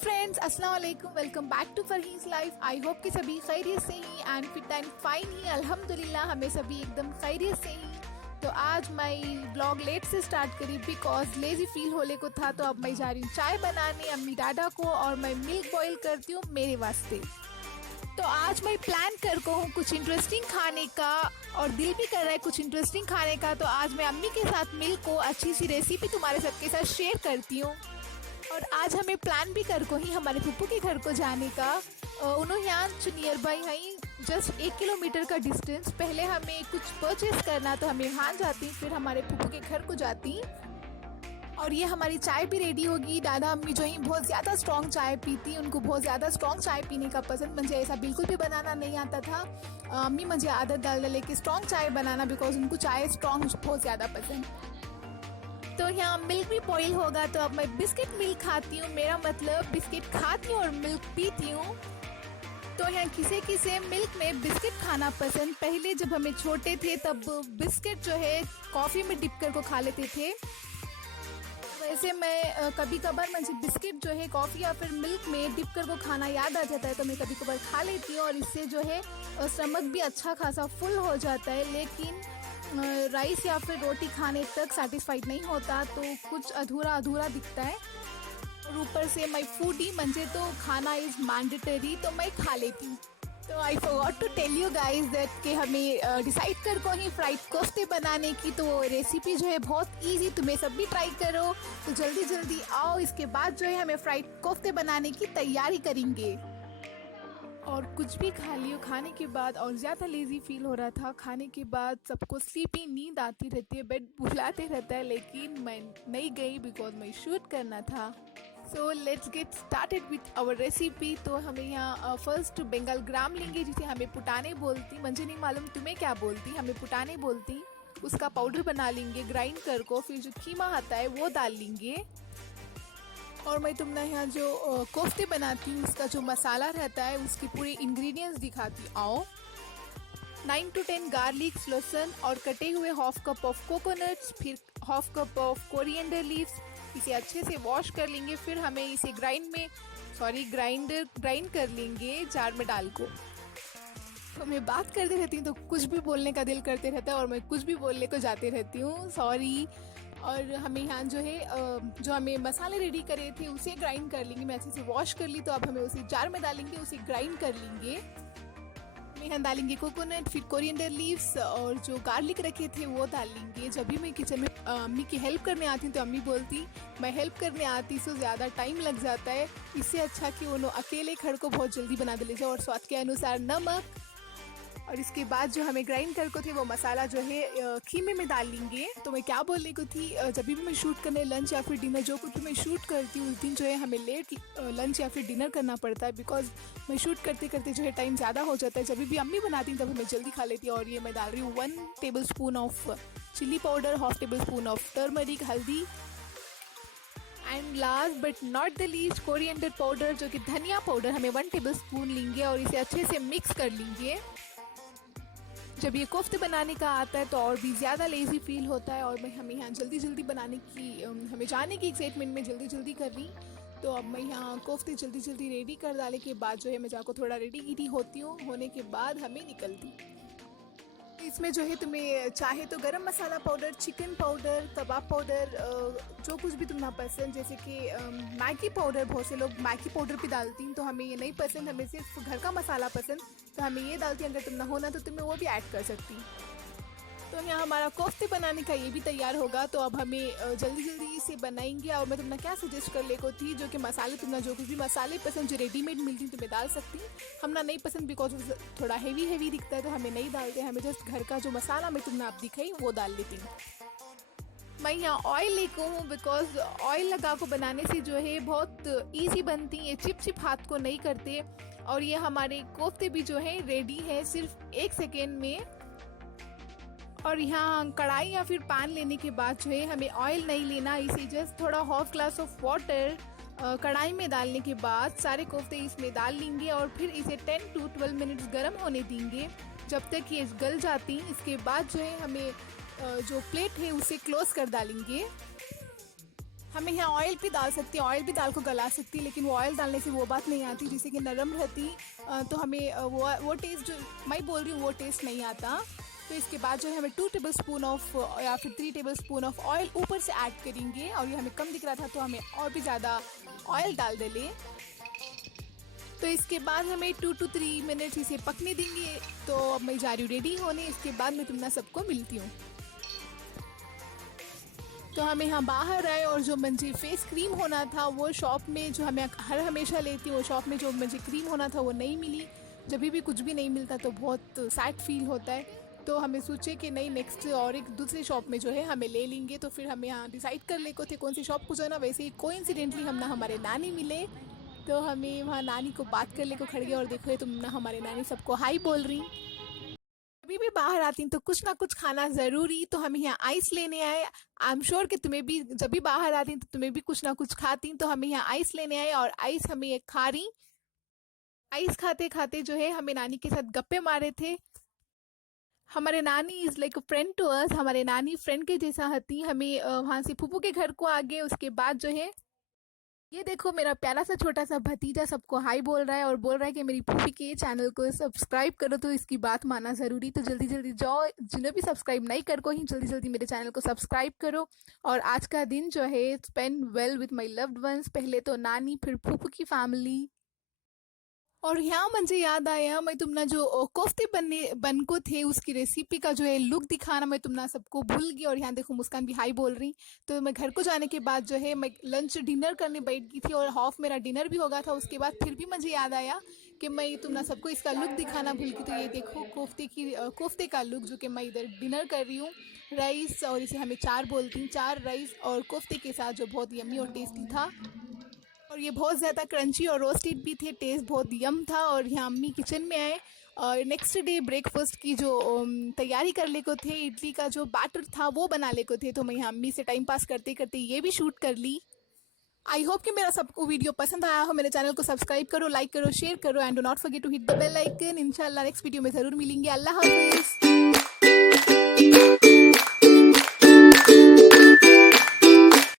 Friends, अस्सलाम वालेकुम। Welcome back to Farheez life. I hope कि सभी खैरियत से ही एंड फिट एंड फाइन ही। अल्हम्दुलिल्लाह हमें सभी एकदम खैरियत से ही। तो आज मैं ब्लॉग लेट से स्टार्ट करी बिकॉज लेजी फील होने को था। तो अब मैं जा रही हूँ चाय बनाने अम्मी डाडा को, और मैं मिल्क बॉईल करती हूँ मेरे वास्ते। तो आज मैं प्लान कर को हूँ कुछ इंटरेस्टिंग खाने का, और दिल भी कर रहा है कुछ इंटरेस्टिंग खाने का। तो आज मैं अम्मी के साथ मिल को अच्छी सी रेसिपी तुम्हारे सबके साथ शेयर करती हूँ। और आज हमें प्लान भी कर को ही हमारे फूफू के घर को जाने का। उन्होंने यहाँ नियर बाई है, जस्ट 1 किलोमीटर का डिस्टेंस। पहले हमें कुछ परचेज करना तो हमें वहाँ जाती, फिर हमारे फूफू के घर को जाती। और ये हमारी चाय भी रेडी होगी। दादा अम्मी जो ही बहुत ज़्यादा स्ट्रॉन्ग चाय पीती, उनको बहुत ज़्यादा स्ट्रॉन्ग चाय पीने का पसंद। मुझे ऐसा बिल्कुल भी बनाना नहीं आता था। अम्मी मुझे आदत डाल लेके स्ट्रॉन्ग चाय बनाना, बिकॉज उनको चाय स्ट्रॉन्ग बहुत ज़्यादा पसंद। तो यहाँ मिल्क भी बॉईल होगा। तो अब मैं बिस्किट मिल्क खाती हूँ, मेरा मतलब बिस्किट खाती हूँ और मिल्क पीती हूँ। तो यहाँ किसे किसे मिल्क में बिस्किट खाना पसंद। पहले जब हमें छोटे थे तब बिस्किट जो है कॉफ़ी में डिप कर को खा लेते थे। वैसे मैं कभी कभार मुझे बिस्किट जो है कॉफ़ी या फिर मिल्क में डिप कर को खाना याद आ जाता है, तो मैं कभी कभार खा लेती हूँ। और इससे जो है स्टमक भी अच्छा खासा फुल हो जाता है। लेकिन राइस या फिर रोटी खाने तक सेटिस्फाइड नहीं होता, तो कुछ अधूरा अधूरा दिखता है। और ऊपर से मैं फूडी, मुझे तो खाना इज़ मैंडेटरी, तो मैं खा लेती हूँ। तो I forgot to tell you guys that कि हमें डिसाइड कर को ही फ्राइड कोफ्ते बनाने की। तो वो रेसिपी जो है बहुत इजी, तुम्हें सब भी ट्राई करो। तो जल्दी जल्दी आओ, इसके बाद जो है हमें फ्राइड कोफ्ते बनाने की तैयारी करेंगे। और कुछ भी खा लियो खाने के बाद, और ज़्यादा लेज़ी फील हो रहा था खाने के बाद। सबको स्लीपी नींद आती रहती है, बेड बुलाते रहता है, लेकिन मैं नहीं गई बिकॉज मैं शूट करना था। So let's get started with our recipe. तो हमें यहाँ फर्स्ट बंगाल ग्राम लेंगे, जिसे हमें पुटाने बोलती। मुझे नहीं मालूम तुम्हें क्या बोलती, हमें पुटाने बोलती। उसका पाउडर बना लेंगे ग्राइंड कर को। फिर जो कीमा आता है वो डाल लेंगे। और मैं तुमने यहाँ जो कोफ्ते बनाती हूँ उसका जो मसाला रहता है उसकी पूरी इंग्रेडिएंट्स दिखाती। आओ। 9 to 10 गार्लिक, लहसुन और कटे हुए हाफ कप ऑफ कोकोनट्स, फिर half cup of coriander leaves. इसे अच्छे से वॉश कर लेंगे। फिर हमें इसे ग्राइंड कर लेंगे जार में डाल को। तो मैं बात करते रहती हूँ तो कुछ भी बोलने का दिल करते रहता है, और मैं कुछ भी बोलने को जाते रहती हूँ, सॉरी। और हमें यहाँ जो है जो हमें मसाले रेडी करे थे उसे ग्राइंड कर लेंगे। मैं अच्छे से वॉश कर ली, तो अब हमें उसे जार में डालेंगे, उसे ग्राइंड कर लेंगे। मैं यहाँ डालेंगे कोकोनट, फिर कोरिएंडर लीव्स, और जो गार्लिक रखे थे वो डाल लेंगे। जब भी मैं किचन में अम्मी की हेल्प करने आती हूँ तो अम्मी बोलती मैं हेल्प करने आती सो ज़्यादा टाइम लग जाता है, इससे अच्छा कि उन्होंने अकेले खड़ को बहुत जल्दी बना दे लीजिए। और स्वाद के अनुसार नमक। और इसके बाद जो हमें ग्राइंड कर को थे वो मसाला जो है खीमे में डाल लेंगे। तो मैं क्या बोलने को थी, जब भी मैं शूट करने लंच या फिर डिनर जो कुछ मैं शूट करती हूँ उस दिन जो है हमें लेट लंच या फिर डिनर करना पड़ता है, बिकॉज मैं शूट करते करते जो है टाइम ज़्यादा हो जाता है। जब भी अम्मी बनाती हैं तब हमें जल्दी खा लेती है। और ये मैं डाल रही हूँ 1 tablespoon of chili powder, half tablespoon of turmeric, haldi, and last but not the least coriander powder, जो कि धनिया पाउडर हमें 1 टेबल स्पून लेंगे। और इसे अच्छे से मिक्स कर लेंगे। जब ये कोफ्ते बनाने का आता है तो और भी ज़्यादा लेज़ी फील होता है, और मैं हमें यहाँ जल्दी जल्दी बनाने की, हमें जाने की एक्साइटमेंट में जल्दी जल्दी कर रही। तो अब मैं यहाँ कोफ्ते जल्दी जल्दी रेडी कर डाले के बाद जो है मैं जाकर थोड़ा रेडी होती हूँ। होने के बाद हमें निकलती। इसमें जो है तुम्हें चाहे तो गरम मसाला पाउडर, चिकन पाउडर, कबाब पाउडर, जो कुछ भी तुम्हें पसंद, जैसे कि मैगी पाउडर, बहुत से लोग मैगी पाउडर भी डालती हैं, तो हमें ये नहीं पसंद, हमें सिर्फ घर का मसाला पसंद, तो हमें ये डालती हैं। अगर तुम ना होना तो तुम्हें वो भी ऐड कर सकती। तो यहाँ हमारा कोफ्ते बनाने का ये भी तैयार होगा। तो अब हमें जल्दी जल्दी इसे बनाएंगे। और मैं तुमने क्या सजेस्ट कर ले को थी, जो कि मसाले तुमने जो कुछ भी मसाले पसंद जो रेडीमेड मिलती हैं तुम्हें डाल सकती। हमने नहीं पसंद बिकॉज थोड़ा हैवी दिखता है, तो हमें नहीं डालते। हमें जस्ट घर का जो मसाला मैं तुमने आप दिखाई वो डाल लेती हूँ। मैं यहाँ ऑयल लेकर हूँ बिकॉज ऑयल लगा को बनाने से जो है बहुत ईजी बनती है, चिप हाथ को नहीं करते। और ये हमारे कोफ्ते भी जो है रेडी है सिर्फ 1 सेकेंड में। और यहाँ कढ़ाई या फिर पैन लेने के बाद जो है हमें ऑयल नहीं लेना, इसे जस्ट थोड़ा हाफ ग्लास ऑफ वाटर कढ़ाई में डालने के बाद सारे कोफ्ते इसमें डाल लेंगे। और फिर इसे 10 to 12 मिनट्स गर्म होने देंगे जब तक ये गल जाती। इसके बाद जो है हमें जो प्लेट है उसे क्लोज कर डालेंगे। हमें यहाँ ऑयल भी डाल सकती हैं, ऑयल भी दाल को गला सकती है, लेकिन वो ऑयल डालने से वो बात नहीं आती जिससे कि नरम रहती। तो हमें वो टेस्ट जो मैं बोल रही हूँ वो टेस्ट नहीं आता। तो इसके बाद जो है हमें 2 टेबल स्पून ऑफ या फिर 3 टेबल स्पून ऑफ ऑयल ऊपर से ऐड करेंगे। और ये हमें कम दिख रहा था तो हमें और भी ज़्यादा ऑयल डाल दे ले। तो इसके बाद हमें 2 to 3 मिनट्स इसे पकने देंगे। तो अब मैं जा रही हूँ रेडी होने, इसके बाद मैं तुमने सबको मिलती हूँ। तो हमें यहाँ बाहर आए और जो मुझे फेस क्रीम होना था वो शॉप में जो हमें हर हमेशा लेती हूँ, वो शॉप में जो मुझे क्रीम होना था वो नहीं मिली। जब भी कुछ भी नहीं मिलता तो बहुत सैड फील होता है। तो हमें सोचे कि नहीं, नेक्स्ट और एक दूसरी शॉप में जो है हमें ले लेंगे। तो फिर हमें यहाँ डिसाइड कर ले को थे कौन सी शॉप को जाना। वैसे ही कोइंसिडेंटली हम ना हमारे नानी मिले, तो हमें वहाँ नानी को बात कर ले को खड़ गए। और देखो ये तुम ना हमारे नानी सबको हाई बोल रही। कभी भी बाहर आती तो कुछ ना कुछ खाना ज़रूरी। तो हम यहाँ आइस लेने आए। आई एम श्योर कि तुम्हें भी जब भी बाहर आती तो तुम्हें भी कुछ ना कुछ खाती। तो हमें यहाँ आइस लेने आए और आइस हमें एक खा रही। आइस खाते खाते जो है हमें नानी के साथ गप्पे मारे थे। हमारे नानी is like a friend to us. हमारे नानी फ्रेंड के जैसा हती। हमें वहाँ से फूफू के घर को आ गए। उसके बाद जो है ये देखो मेरा प्यारा सा छोटा सा भतीजा सबको हाई बोल रहा है और बोल रहा है कि मेरी फूफी के चैनल को सब्सक्राइब करो। तो इसकी बात माना ज़रूरी। तो जल्दी जल्दी जाओ, जिन्हें भी सब्सक्राइब नहीं कर को ही जल्दी जल्दी मेरे चैनल को सब्सक्राइब करो। और आज का दिन जो है spend well with my loved ones. पहले तो नानी, फिर फूफू की फैमिली। और यहाँ मुझे याद आया, मैं तुमना जो कोफ्ते बन को थे उसकी रेसिपी का जो है लुक दिखाना मैं तुमना सबको भूल गई। और यहाँ देखो मुस्कान भी हाई बोल रही। तो मैं घर को जाने के बाद जो है मैं लंच डिनर करने बैठ गई थी और हाफ मेरा डिनर भी हो गया था। उसके बाद फिर भी मुझे याद आया कि मैं तुमना सबको इसका लुक दिखाना भूल गई। तो ये देखो कोफ्ते का लुक जो कि मैं इधर डिनर कर रही हूँ। राइस, और इसे हमें चार बोलती हूँ, 4 राइस और कोफ्ते के साथ, जो बहुत यम्मी और टेस्टी था। और ये बहुत ज़्यादा क्रंची और रोस्टेड भी थे, टेस्ट बहुत यम था। और यहाँ अम्मी किचन में आए और नेक्स्ट डे ब्रेकफास्ट की जो तैयारी कर ले को थे, इडली का जो बैटर था वो बना ले को थे। तो मैं यहाँ अम्मी से टाइम पास करते करते ये भी शूट कर ली। आई होप कि मेरा सबको वीडियो पसंद आया हो। मेरे चैनल को सब्सक्राइब करो, लाइक करो, शेयर करो and do not forget to hit the bell icon. इंशाल्लाह नेक्स्ट वीडियो में ज़रूर मिलेंगे। अल्लाह हाफिज़।